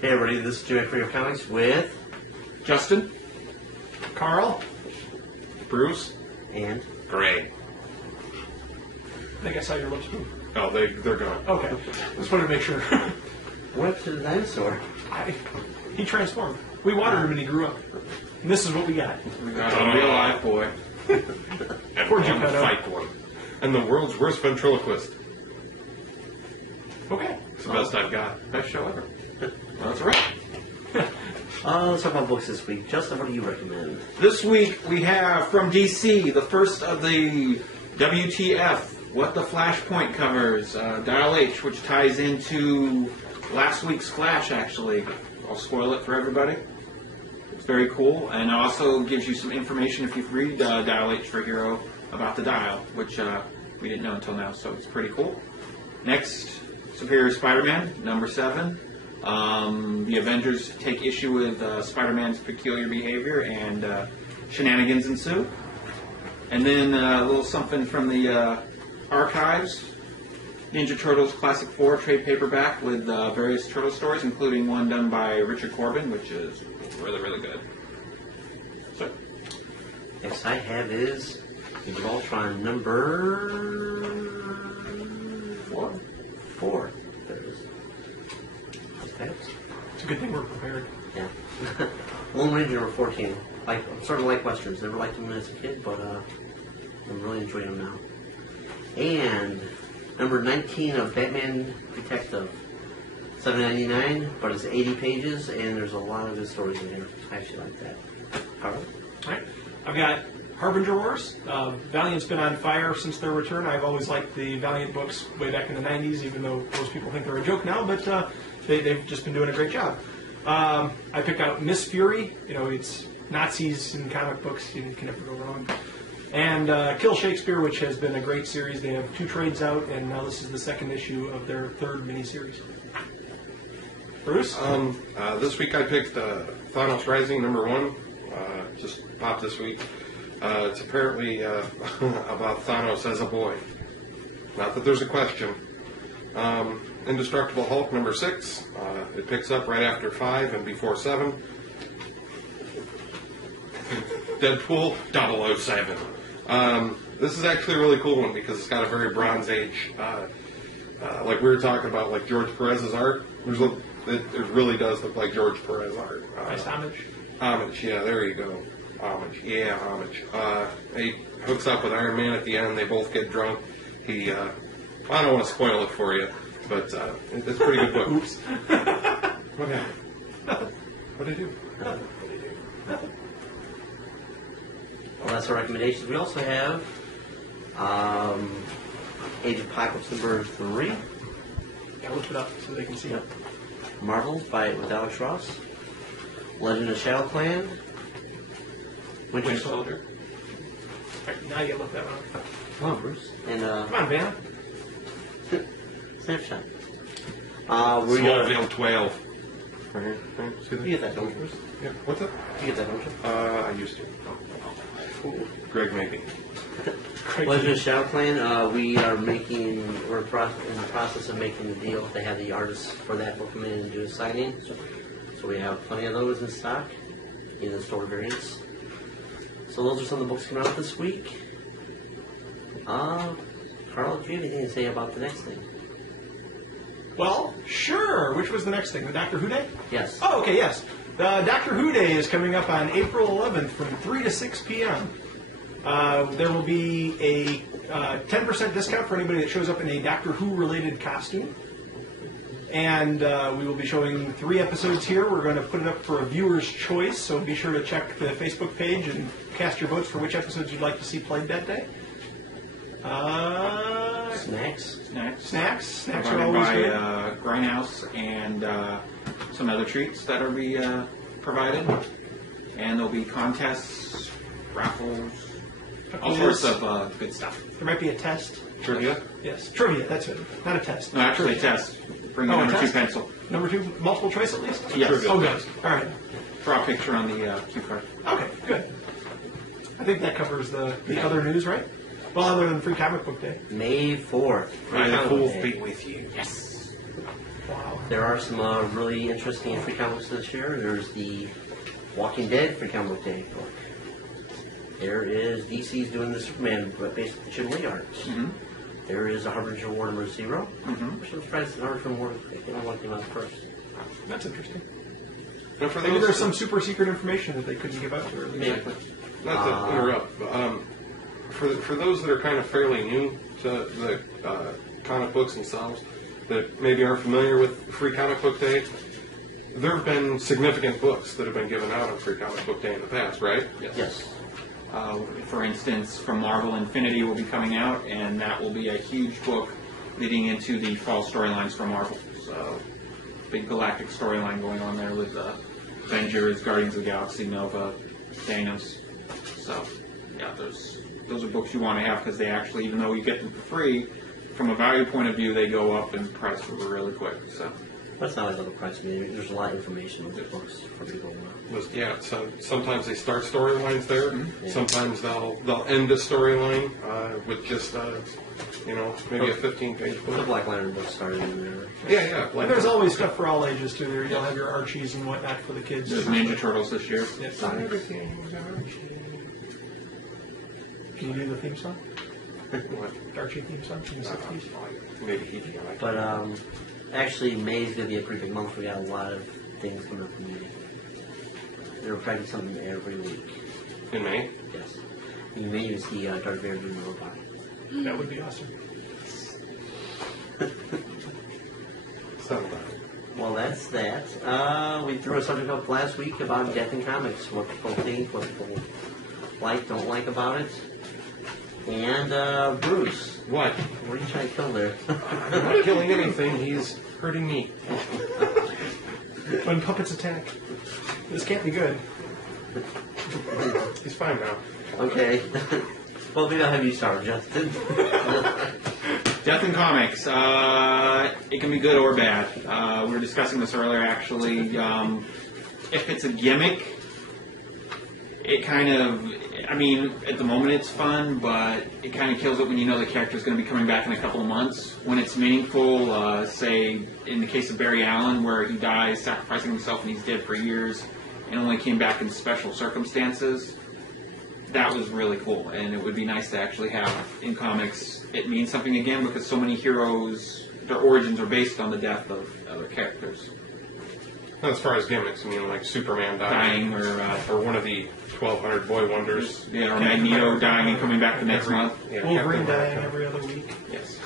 Hey everybody, this is Jimmy for Your Comics with Justin, Carl, Bruce, and Greg. I think I saw your lips move. Oh, they're gone. Okay, just wanted to make sure. what up to the dinosaur? He transformed. We watered him and he grew up. And this is what we got. We got a real life boy. And Poor on the Geppetto. fight one. And the world's worst ventriloquist. Okay. It's the best I've got. Best show ever. That's right. Let's talk about books this week. Justin, what do you recommend? This week we have from DC the first of the WTF, What the Flashpoint covers, Dial H, which ties into last week's Flash, actually. I'll spoil it for everybody. It's very cool, and it also gives you some information if you read Dial H for Hero about the Dial, which we didn't know until now, so it's pretty cool. Next, Superior Spider-Man, number 7. The Avengers take issue with Spider-Man's peculiar behavior, and shenanigans ensue. And then a little something from the archives. Ninja Turtles Classic 4 trade paperback with various Turtle stories, including one done by Richard Corbin, which is really, really good. So, Next I have is Age of Ultron number 4. There it is. Okay. It's a good thing we're prepared. Yeah. Lone Ranger number 14. I sort of like westerns. Never liked them as a kid, but I'm really enjoying them now. And number 19 of Batman Detective. $7.99, but it's 80 pages, and there's a lot of good stories in here. I actually like that. Carl? Alright. I've got Harbinger Wars. Valiant's been on fire since their return. I've always liked the Valiant books way back in the 90s, even though most people think they're a joke now, but they've just been doing a great job. I picked out Miss Fury. You know, it's Nazis in comic books. You can never go wrong. And Kill Shakespeare, which has been a great series. They have 2 trades out, and now this is the 2nd issue of their 3rd miniseries. Bruce? This week I picked Thanos Rising, number 1. Just popped this week. It's apparently about Thanos as a boy. Not that there's a question. Indestructible Hulk, number 6. It picks up right after 5 and before 7. Deadpool 007. This is actually a really cool one because it's got a very Bronze Age, like we were talking about, like George Perez's art. It really does look like George Perez art. Nice homage. Homage, yeah, there you go. Homage, yeah, homage. He hooks up with Iron Man at the end. They both get drunk. I don't want to spoil it for you, but it's a pretty good book. Oops. What happened? What did I do? Well, that's our recommendations. We also have Age of Apocalypse number 3. Yeah, look it up so they can see it. Marvel with Alex Ross. Legend of Shadow Clan. Winter Soldier. Alright, now you gotta look that one up. Come on, Bruce. And Come on, Vanna. Snapshot. Smallville 12. Right here. You get that, don't you, Bruce? Yeah, what's that? You get that, don't you? I used to. Greg maybe. Legend of Shadow Clan. We're in the process of making the deal. They have the artists for that book come in and do a signing. So we have plenty of those in stock in the store variants. So those are some of the books coming out this week. Carl, do you have anything to say about the next thing? Well, sure. Which was the next thing? The Doctor Who Day? Yes. Oh, okay, yes. The Doctor Who Day is coming up on April 11th from 3 to 6 p.m. There will be a 10% discount for anybody that shows up in a Doctor Who-related costume. And we will be showing 3 episodes here. We're going to put it up for a viewer's choice, so be sure to check the Facebook page and cast your votes for which episodes you'd like to see played that day. Snacks. Snacks are provided always by good. Grindhouse and some other treats that will be provided. And there'll be contests, raffles, all sorts of good stuff. There might be a test. Trivia? Yes, trivia, that's it. Not a test. No, actually a Trivia. test. Bring the Oh, a number 2 test? pencil. Number 2, multiple choice at least? Yes. Trivia. Oh, good. All right. Draw a picture on the cue card. Okay, good. I think that covers the other news, right? Well, other than Free Comic Book Day. May 4th. May the Comic Fools Day. be with you. Yes. Wow. There are some really interesting free comics this year. There's the Walking Dead free comic day book. There is DC's doing the Superman, but based on the Jim Lee art. There is a Harbinger War number 0. Which I'm surprised the Harbinger War came out first. That's interesting. Now for Maybe those there's some super secret information that they couldn't give out to earlier. Maybe. not to interrupt, but, for those that are kind of fairly new to the comic books themselves, that maybe aren't familiar with Free Comic Book Day, there have been significant books that have been given out on Free Comic Book Day in the past, right? Yes. For instance, from Marvel, Infinity will be coming out, and that will be a huge book leading into the fall storylines for Marvel. So, big galactic storyline going on there with Avengers, Guardians of the Galaxy, Nova, Thanos. So, yeah, those are books you want to have because they actually, even though you get them for free, from a value point of view, they go up in price really quick. So. That's not like other price. I mean, there's a lot of information in the books for people. Yeah, so sometimes they start storylines there. Sometimes they'll end a storyline with just maybe a 15-page The book. Black Lantern book started in there. Yeah. And there's always stuff for all ages too. There you'll have your Archies and whatnot for the kids. There's Ninja Turtles this year. Yeah. Can you do the theme song? What? Archie theme song from the 60s? Maybe he can. But actually, May's gonna be a pretty big month. We got a lot of things coming up in May. They're probably something every week. In May? Yes. You may even see Darth Vader doing a robot. That would be awesome. Sounds about it. Well, that's that. We threw a subject up last week about death in comics. What people think, what people like, don't like about it. And Bruce, What? what are you trying to kill there? I'm not killing anything. He's hurting me. When puppets attack. This can't be good. He's fine now. Okay. Well, maybe I'll have you start, Justin. Death in comics. It can be good or bad. We were discussing this earlier, actually. If it's a gimmick, it kind of, at the moment it's fun, but it kind of kills it when you know the character's going to be coming back in a couple of months. When it's meaningful, say, in the case of Barry Allen, where he dies sacrificing himself and he's dead for years, and only came back in special circumstances, that was really cool. And it would be nice to actually have, in comics, it means something again, because so many heroes, their origins are based on the death of other characters. As far as gimmicks, like Superman Dying, or one of the 1,200 Boy Wonders. Yeah, or Magneto dying and coming back the next month. Yeah, Wolverine Captain dying America. every other week. Yes.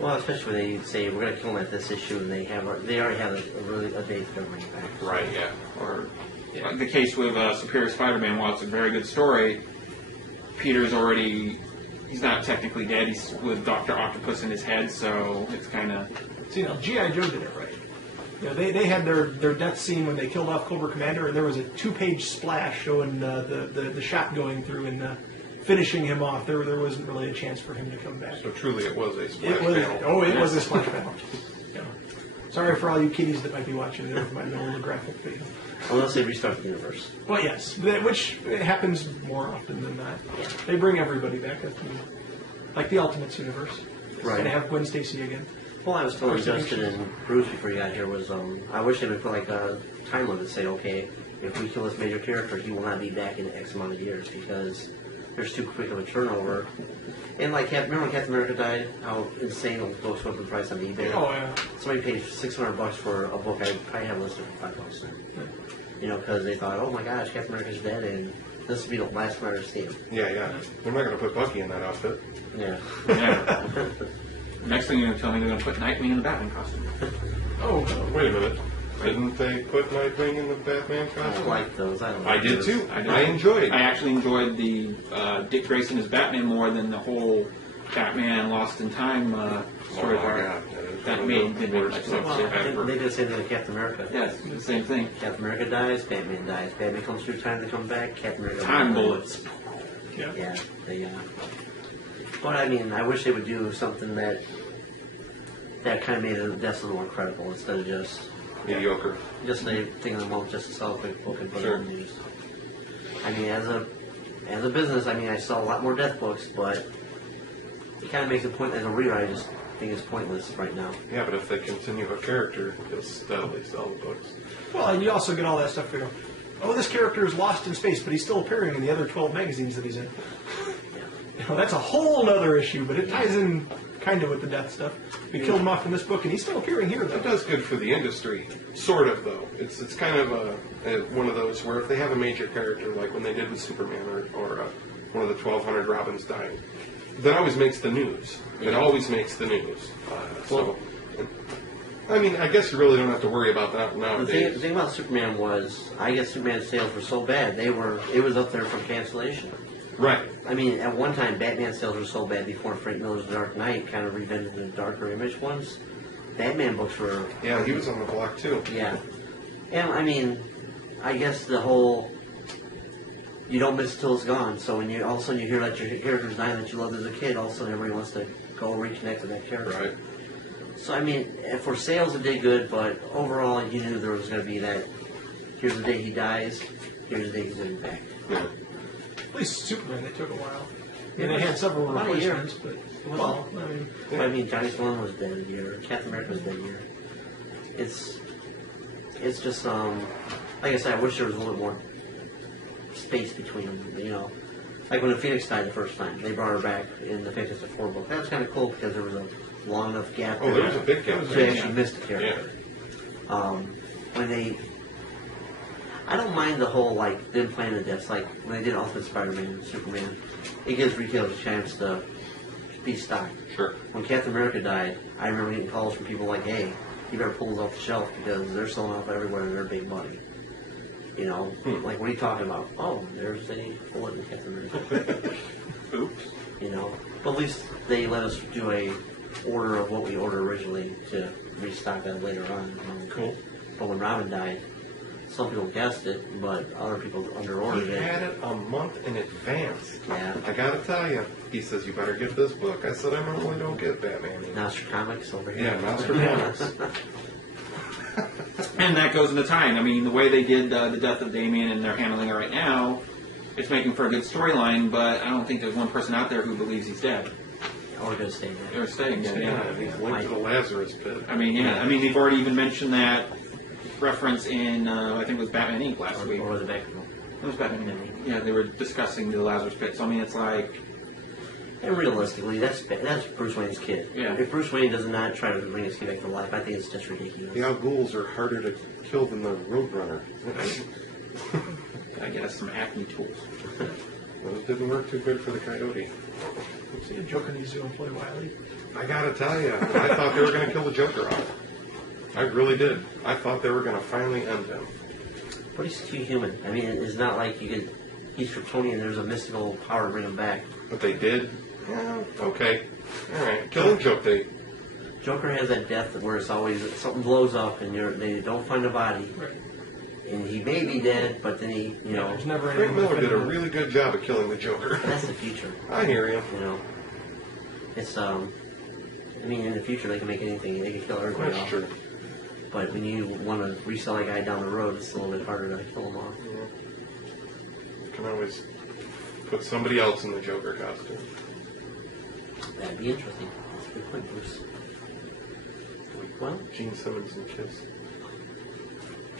Well, especially when they say we're going to kill him at this issue, and they already have a date for bringing back. Right, yeah. Or like the case with Superior Spider-Man, while it's a very good story, Peter's already, he's not technically dead, he's with Dr. Octopus in his head, so it's kind of... So, G.I. Joe did it right. They had their death scene when they killed off Cobra Commander, and there was a 2-page splash showing the shot going through and finishing him off. There wasn't really a chance for him to come back. So truly it was a splash It was, panel. it was a splash panel. Yeah. Sorry for all you kiddies that might be watching. There might be a little graphic for you. Unless they restart the universe. Well, yes, which happens more often than not. Yeah. They bring everybody back, like the Ultimates universe. Right. And have Gwen Stacy again. Well, I was telling Justin and Bruce before you got here was I wish they would put like a time limit, say, okay, if we kill this major character, he will not be back in X amount of years because there's too quick of a turnover. And like, remember when Captain America died? How insane those went the price on eBay? Oh, yeah. Somebody paid $600 for a book I'd probably have listed for $5. Because they thought, oh my gosh, Captain America's dead, and this will be the last time I ever see him. Yeah. They're not going to put Bucky in that outfit. Yeah. Yeah. Next thing you're going to tell me, they're going to put Nightwing in the Batman costume. Oh, Wait a minute. Didn't they put Nightwing in the Batman I costume? like those. I did those. too. I did. I enjoyed. I actually enjoyed the Dick Grayson as Batman more than the whole Batman Lost in Time story. That didn't make much sense. Well, Yeah. they did the same thing with Captain America. Yes, the same thing. Captain America dies, Batman dies. Batman comes through time to come back, Captain America Time dies. bullets. Yeah, but I wish they would do something that kind of made the deaths a little more credible instead of just Mediocre. a thing in the moment just to sell a quick book and put it in the news. As a business, I sell a lot more death books, but it kind of makes a point as a reader. I just think it's pointless right now. Yeah, but if they continue a character, they'll steadily sell the books. Well, and you also get all that stuff. You know, oh, this character is lost in space, but he's still appearing in the other 12 magazines that he's in. You know, that's a whole other issue, but it ties in kind of with the death stuff. We killed him off in this book, and he's still appearing here, though. It does good for the industry, sort of, though. It's kind of one of those where if they have a major character, like when they did with Superman or one of the 1,200 Robins dying, that always makes the news. It always makes the news. I mean, I guess you really don't have to worry about that The nowadays. thing about Superman was, I guess Superman's sales were so bad, it was up there for cancellation. Right. I mean, at one time, Batman sales were so bad before Frank Miller's Dark Knight kind of revisited the darker image ones. Batman books were... Yeah, he was on the block, too. Yeah. And, I mean, I guess the whole... You don't miss it till it's gone. So when you all of a sudden you hear that your character's dying that you loved as a kid, all of a sudden everybody wants to go reconnect with that character. Right. So, I mean, for sales it did good, but overall you knew there was going to be that, here's the day he dies, here's the day he's going to be back. Yeah. At least Superman, it took a while. And they had several About a year. replacements, but it was Well, all. I mean, But, I mean, Johnny Storm was dead a year, Captain America was dead a year. It's just, like I said, I wish there was a little more space between them, you know. Like when the Phoenix died the first time, they brought her back in the Fantastic Four book. That was kind of cool because there was a long enough gap Oh, there was a big gap. to actually miss the character. Yeah. When they... I don't mind the whole, like, them playing the deaths. Like, when they did Ultimate Spider-Man and Superman, it gives retailers a chance to be stocked. Sure. When Captain America died, I remember getting calls from people like, hey, you better pull those off the shelf because they're selling off everywhere and they're big money. You know, like, what are you talking about? Oh, there's a bullet in Captain America. Oops. You know, but at least they let us do a order of what we ordered originally to restock that later on. Cool. But when Robin died, some people guessed it, but other people under-ordered He it. had it a month in advance. Yeah. I gotta tell you, he says, you better get this book. I said, I normally don't get Batman. Nostradamus over here. Yeah, Nostradamus. And that goes into time. I mean, the way they did the death of Damien and they're handling it right now, it's making for a good storyline, but I don't think there's one person out there who believes he's dead. Or gonna stay there. They're staying dead, Yeah, yeah. he's linked to the Lazarus pit. I mean, yeah. I mean, they've already even mentioned that reference in, I think it was Batman Inc. last week. Or the back. It was Batman Inc. Yeah, they were discussing the Lazarus pit. So, I mean, it's like... And realistically, that's Bruce Wayne's kid. Yeah. If Bruce Wayne does not try to bring his kid back to life, I think it's just ridiculous. The ghouls are harder to kill than the Roadrunner. I guess some acne tools. Well, it didn't work too good for the Coyote. see a Joker needs to employ Wiley. I gotta tell you, I thought they were gonna kill the Joker off. I really did. I thought they were gonna finally end him. But he's too human. I mean, it's not like you could. He's Kryptonian. There's a mystical power to bring him back. But they did. Yeah, okay. Alright. Killing Joke Day. Joker has that death where it's always something blows up and they don't find a body, Right. and he may be dead, but then he, you know, There's never Frank anyone Miller did a definitive. really good job of killing the Joker. that's the future. I hear you. You know, it's I mean, in the future they can make anything. They can kill everybody That's off. true. But when you want to resell a guy down the road, it's a little bit harder to kill him off. You can always put somebody else in the Joker costume. That'd be interesting. That's a good point, Bruce. Well, Gene Simmons and Kiss.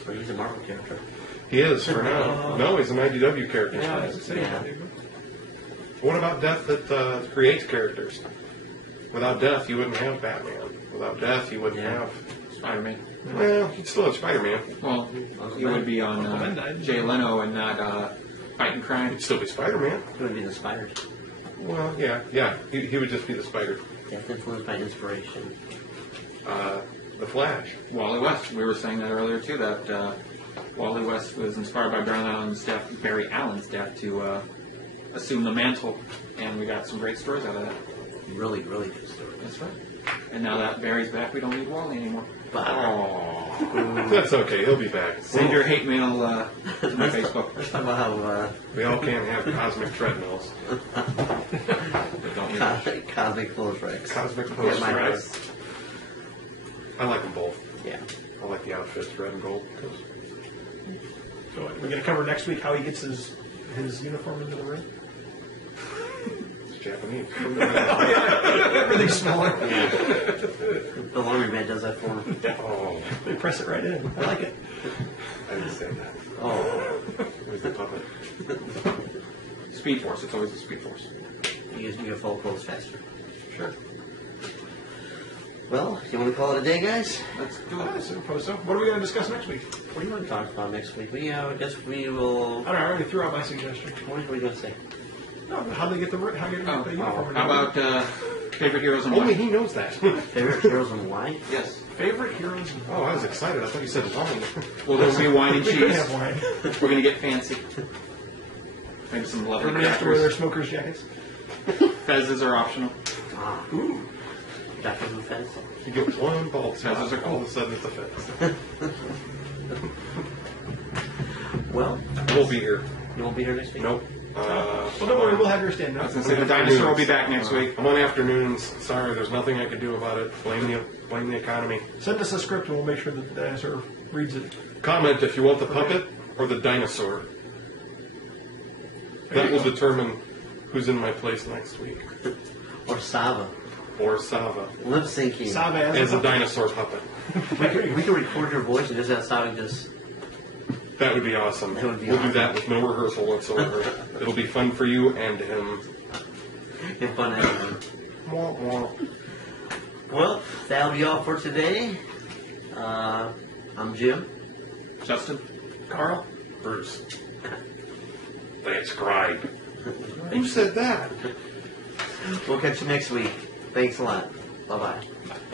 so he's a Marvel character. He is for now. No, he's an IDW character. Yeah, I was gonna say, Yeah. What about Death that creates characters? Without Death, you wouldn't have Batman. Without Death, you wouldn't Yeah. have. Spider-Man. Well, you'd still have Spider-Man. Well, he would be on Ben died. Jay Leno and not Fighting Crime. He'd still be Spider-Man. He would be the spiders. Well, yeah. He would just be the Spider. Death influenced by inspiration. The Flash. Wally West. We were saying that earlier too. That Wally West was inspired by Barry Allen's death to assume the mantle, and we got some great stories out of that. Really, really good story. That's right. And now that Barry's back, we don't need Wally anymore. Oh, that's okay. He'll be back. Send your hate mail to my Facebook. Let's talk about how We all can't have cosmic treadmills. But don't need cosmic clothes racks. Cosmic Yeah, post my racks. house. I like them both. Yeah. I like the outfits, red and gold. So we're going to cover next week how he gets his uniform into the ring. Japanese. Everything's smaller. Yeah. The laundromat does that for him. Oh, They press it right in. I like it. I didn't say that. Oh, It was the puppet. Speed Force. It's always the Speed Force. you get full clothes faster. Sure. Well, you want to call it a day, guys? Let's do I it. suppose so. What are we going to discuss next week? What do you want to talk about next week? I guess we will. I don't know. I already threw out my suggestion. What are you going to say? No, how they get the Oh, the uniform? how about favorite heroes and Only why? he knows that. Favorite heroes and why? Yes. favorite heroes? Oh, I was excited. I thought you said wine. Well, there'll be wine and We could cheese. have wine. We're gonna get fancy. Maybe some leather Everybody has to wear their crackers. smokers jackets. Fezzes are optional. Ah, Ooh. Dr. Who fence? You get one bald spot, Feathers are cool. all of a sudden it's a fence. Well, We'll be here. you won't be here next week? Nope. Well, don't worry. We'll have your stand I was up. gonna say the dinosaur will be back next week. I'm on afternoons. Sorry, there's nothing I can do about it. Blame the economy. Send us a script and we'll make sure that the dinosaur reads it. Comment if you want the puppet or the dinosaur. That will determine who's in my place next week. Or Sava. Or Sava. Lip syncing. Saba As a puppet. dinosaur puppet. We could record your voice and just have Sava just. That would be awesome. That would be we'll awesome. do that with no rehearsal whatsoever. It'll be fun for you and him. Get fun out of it. Mwah, mwah. Well, that'll be all for today. I'm Jim. Justin. Carl. Bruce. That's scribe. Who said that? We'll catch you next week. Thanks a lot. Bye bye.